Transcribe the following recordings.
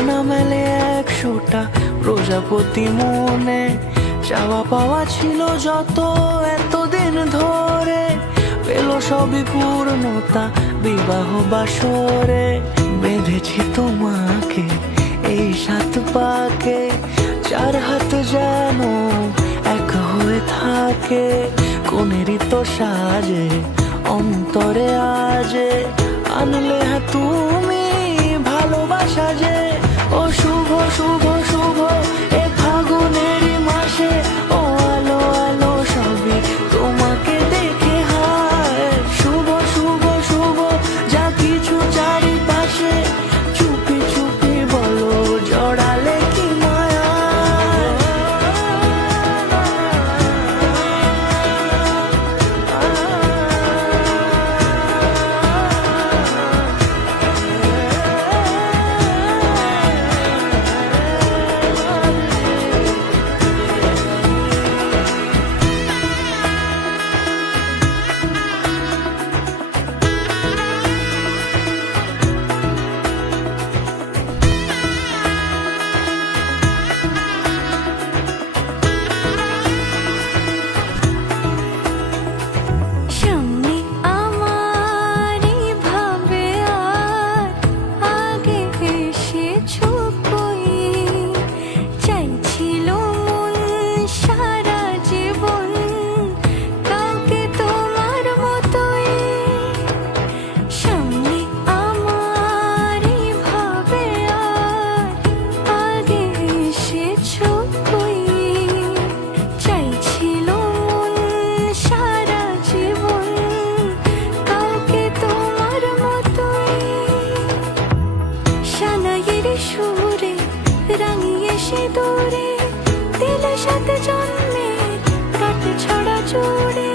আনা মেলে 100টা প্রজাপতি মনে, চাওয়া পাওয়া ছিল যত এতদিন ধরে, পেল সবই পূর্ণতা বিবাহ বাসরে। বেঁধেছি তোমাকে এই 7 পাকে, 4 হাত যেন এক হয়ে থাকে। কোনেরই তো সাজে অন্তরে আজে, আনলে তুমি ভালোবাসা যে। ও শুভ শুভ শুভ এ ফাগুনেরই মাসে, ও আলো আলো সবই তোমাকে দেখে হায়। শুভ শুভ শুভ যা কিছু চারিপাশে, চুপি চুপি বলো জড়ালে কি মায়া। সুরে রাঙিয়ে সে দূরে দিলে 7 জন্মের কাট ছড়া জুড়ে।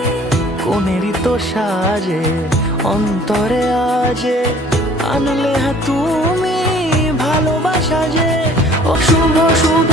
কোনেরই তো সাজে অন্তরে আজে, আনলে তুমি ভালোবাসা যে। ও শুভ শুভ